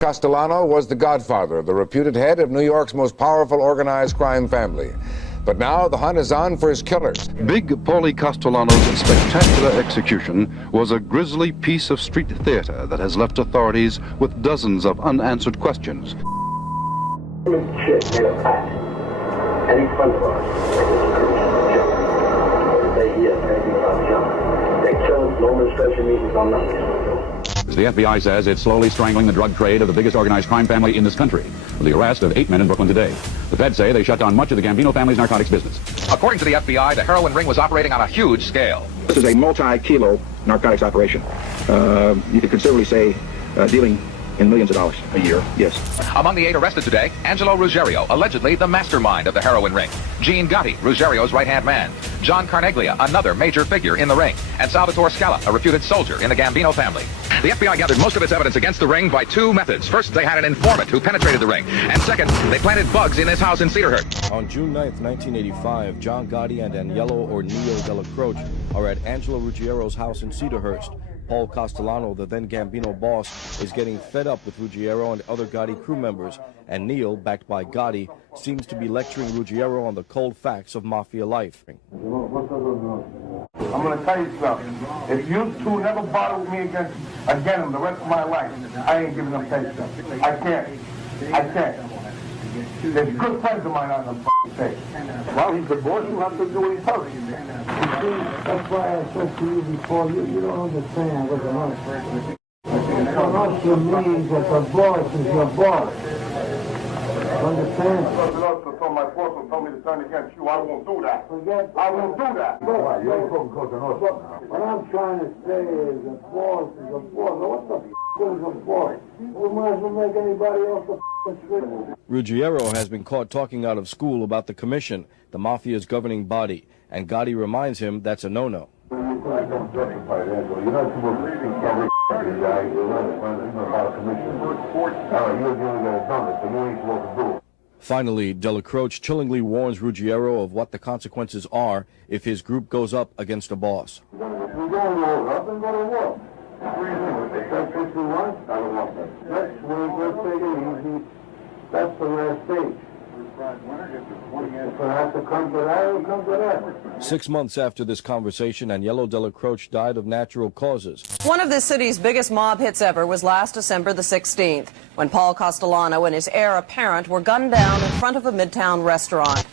Castellano was the godfather, the reputed head of New York's most powerful organized crime family. But now the hunt is on for his killers. Big Paulie Castellano's spectacular execution was a grisly piece of street theater that has left authorities with dozens of unanswered questions. Shit made a pact. Any friend of ours, they hear anything about John. They kill him, no administration meetings on nothing. The FBI says it's slowly strangling the drug trade of the biggest organized crime family in this country, with the arrest of 8 men in Brooklyn today. The Feds say they shut down much of the Gambino family's narcotics business. According to the FBI, the heroin ring was operating on a huge scale. This is a multi-kilo narcotics operation. You could considerably say dealing in millions of dollars a year, yes. Among the 8 arrested today, Angelo Ruggiero, allegedly the mastermind of the heroin ring. Gene Gotti, Ruggiero's right-hand man. John Carneglia, another major figure in the ring. And Salvatore Scala, a reputed soldier in the Gambino family. The FBI gathered most of its evidence against the ring by 2 methods. First, they had an informant who penetrated the ring. And second, they planted bugs in his house in Cedarhurst. On June 9th, 1985, John Gotti and Angelo or Neo Dellacrocce are at Angelo Ruggiero's house in Cedarhurst. Paul Castellano, the then Gambino boss, is getting fed up with Ruggiero and other Gotti crew members, and Neil, backed by Gotti, seems to be lecturing Ruggiero on the cold facts of Mafia life. I'm going to tell you something. If you two never bother with me again in the rest of my life, I ain't giving them pay stuff. I can't. There's good friends of mine on the f***ing tape. Well, he's the boss. You have to do what he tells you. That's why I said to you before, you don't understand what the Russia means that the boss is your boss. Understand? So my boss will tell me to turn against you. I won't do that. I won't do that. What I'm trying to say is a boss is a boss. Now, what the f*** is a boss? We might as well make anybody else a f***ing switch. Ruggiero has been caught talking out of school about the commission, the Mafia's governing body, and Gotti reminds him that's a no-no. You're not supposed to speak every guy. You're not about a commission. All right, you're the only guy that's done it, so you ain't supposed to do it. Finally, Dellacrocce chillingly warns Ruggiero of what the consequences are if his group goes up against a boss. We're going to war. Up and go to war. If that's what you want, I don't want that. Let's take it easy. That's the last stage. If it has to come to that, it'll come to that. 6 months after this conversation, Angelo Dellacrocce died of natural causes. One of the city's biggest mob hits ever was last December the 16th, when Paul Castellano and his heir apparent were gunned down in front of a Midtown restaurant.